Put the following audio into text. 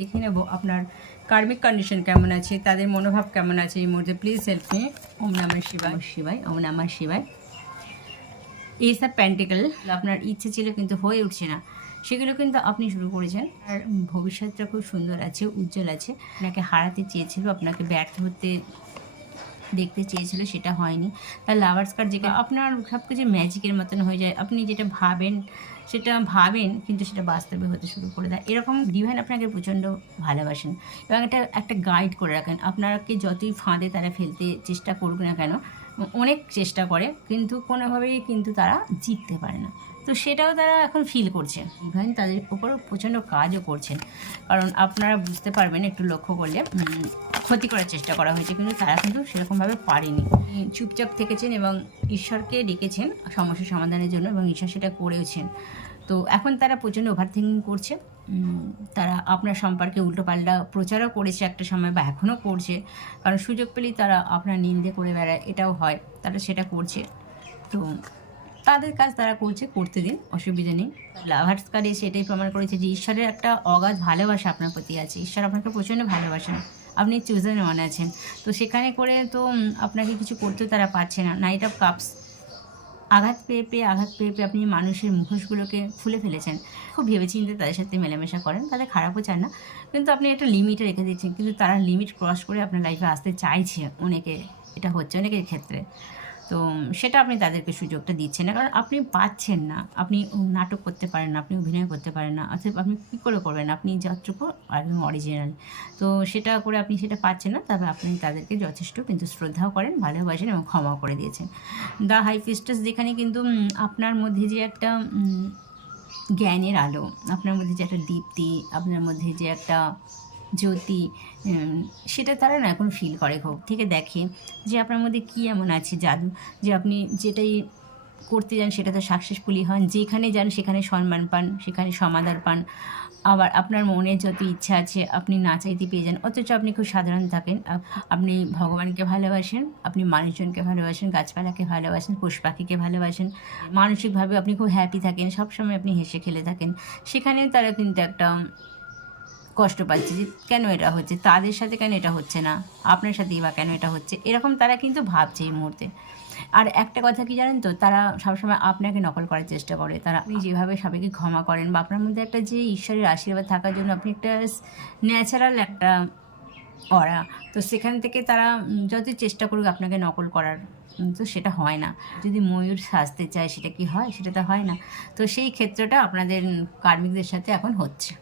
দেখে নেব আপনার কার্মিক কন্ডিশন কেমন আছে, তাদের মনোভাব কেমন আছে এই মুহূর্তে। Please help me. ওম নমঃ শিবায় শিবায় ওম নমঃ শিবায়। এস অফ পেন্টিকল, আপনার ইচ্ছে ছিল কিন্তু হয়ে উঠছে না, সেগুলো কিন্তু আপনি শুরু করেছেন। আর ভবিষ্যৎটা খুব সুন্দর আছে, উজ্জ্বল আছে। আপনাকে হারাতে চেয়েছিল, আপনাকে ব্যর্থ হতে দেখতে চেয়েছিল, সেটা হয়নি। তার লাভার্স কার্ড যেটা আপনার সব কিছু ম্যাজিকের মতন হয়ে যায়। আপনি যেটা ভাবেন কিন্তু সেটা বাস্তবে হতে শুরু করে দেয়। এরকম ডিভাইন আপনাকে প্রচণ্ড ভালোবাসেন এবং একটা গাইড করে রাখেন। আপনাকে যতই ফাঁদে তারা ফেলতে চেষ্টা করুক না কেন, অনেক চেষ্টা করে কিন্তু কোনোভাবেই কিন্তু তারা জিততে পারে না। তো সেটাও তারা এখন ফিল করছে। ডিভাইন তাদের উপর প্রচণ্ড কাজও করছেন, কারণ আপনারা বুঝতে পারবেন একটু লক্ষ্য করলে ক্ষতি করার চেষ্টা করা হয়েছে কিন্তু তারা কিন্তু সেরকমভাবে পারেনি। চুপচাপ থেকেছেন এবং ঈশ্বরকে ডেকেছেন সমস্যা সমাধানের জন্য এবং ঈশ্বর সেটা করেওছেন। তো এখন তারা প্রচণ্ড ওভারথিঙ্কিং করছে। তারা আপনার সম্পর্কে উল্টোপাল্টা প্রচারও করেছে একটা সময়, বা এখনও করছে, কারণ সুযোগ পেলেই তারা আপনার নিন্দে করে বেড়ায়, এটাও হয়। তারা সেটা করছে, তো তাদের কাজ তারা করতে দিন, অসুবিধা নেই। লাভার্স কার্ডে সেটাই প্রমাণ করেছে যে ঈশ্বরের একটা অগাধ ভালোবাসা আপনার প্রতি আছে। ঈশ্বর আপনাকে প্রচণ্ড ভালোবাসেন, আপনি চুজেন ওয়ান আছেন। তো সেখানে করে তো আপনাকে কিছু করতেও তারা পারছে না। নাইট অফ কাপস, আঘাত পেয়ে আপনি মানুষের মুখোশগুলোকে খুলে ফেলেছেন। খুব ভেবেচিন্তে তাদের সাথে মেলামেশা করেন, তাদের খারাপও চান না, কিন্তু আপনি একটা লিমিটে রেখে দিচ্ছেন। কিন্তু তারা লিমিট ক্রস করে আপনার লাইফে আসতে চাইছে, এটা হচ্ছে অনেকের ক্ষেত্রে। তো সেটা আপনি তাদেরকে সুযোগটা দিচ্ছেন না, কারণ আপনি পাচ্ছেন না। আপনি নাটক করতে পারেন না, আপনি অভিনয় করতে পারেন না, অথবা আপনি কী করে করবেন, আপনি যতটুকু একদম অরিজিনাল। তো সেটা করে আপনি সেটা পাচ্ছেন না, তবে আপনি তাদেরকে যথেষ্ট কিন্তু শ্রদ্ধাও করেন, ভালোবাসেন এবং ক্ষমাও করে দিয়েছেন। দ্য হাই প্রিস্টেস, যেখানে কিন্তু আপনার মধ্যে যে একটা জ্ঞানের আলো, আপনার মধ্যে যে একটা দীপ্তি, আপনার মধ্যে যে একটা জ্যোতি, সেটা তারা না এখন ফিল করে, খুব থেকে দেখে যে আপনার মধ্যে কী এমন আছে জাদু, যে আপনি যেটাই করতে যান সেটাতে সাকসেসফুলি হন, যেখানে যান সেখানে সম্মান পান, সেখানে সমাদর পান। আবার আপনার মনে যত ইচ্ছা আছে আপনি না চাইতে পেয়ে যান, অথচ আপনি খুব সাধারণ থাকেন। আপনি ভগবানকে ভালোবাসেন, আপনি মানুষজনকে ভালোবাসেন, গাছপালাকে ভালোবাসেন, পশু পাখিকে ভালোবাসেন। মানসিকভাবে আপনি খুব হ্যাপি থাকেন, সবসময় আপনি হেসে খেলে থাকেন। সেখানেও তারা কিন্তু একটা কষ্ট পাচ্ছে যে কেন এটা হচ্ছে, তাদের সাথে কেন এটা হচ্ছে না, আপনার সাথেই বা কেন এটা হচ্ছে, এরকম তারা কিন্তু ভাবছে এই মুহূর্তে। আর একটা কথা কি জানেন তো, তারা সবসময় আপনাকে নকল করার চেষ্টা করে। তারা আপনি যেভাবে সবাইকে ক্ষমা করেন, বা আপনার মধ্যে একটা যে ঈশ্বরের আশীর্বাদ থাকার জন্য আপনি একটা ন্যাচারাল একটা অরা, তো সেখান থেকে তারা যতই চেষ্টা করুক আপনাকে নকল করার, তো সেটা হয় না। যদি ময়ূর সাজতে চায় সেটা কি হয়, সেটা তো হয় না। তো সেই ক্ষেত্রটা আপনাদের কার্মিকদের সাথে এখন হচ্ছে।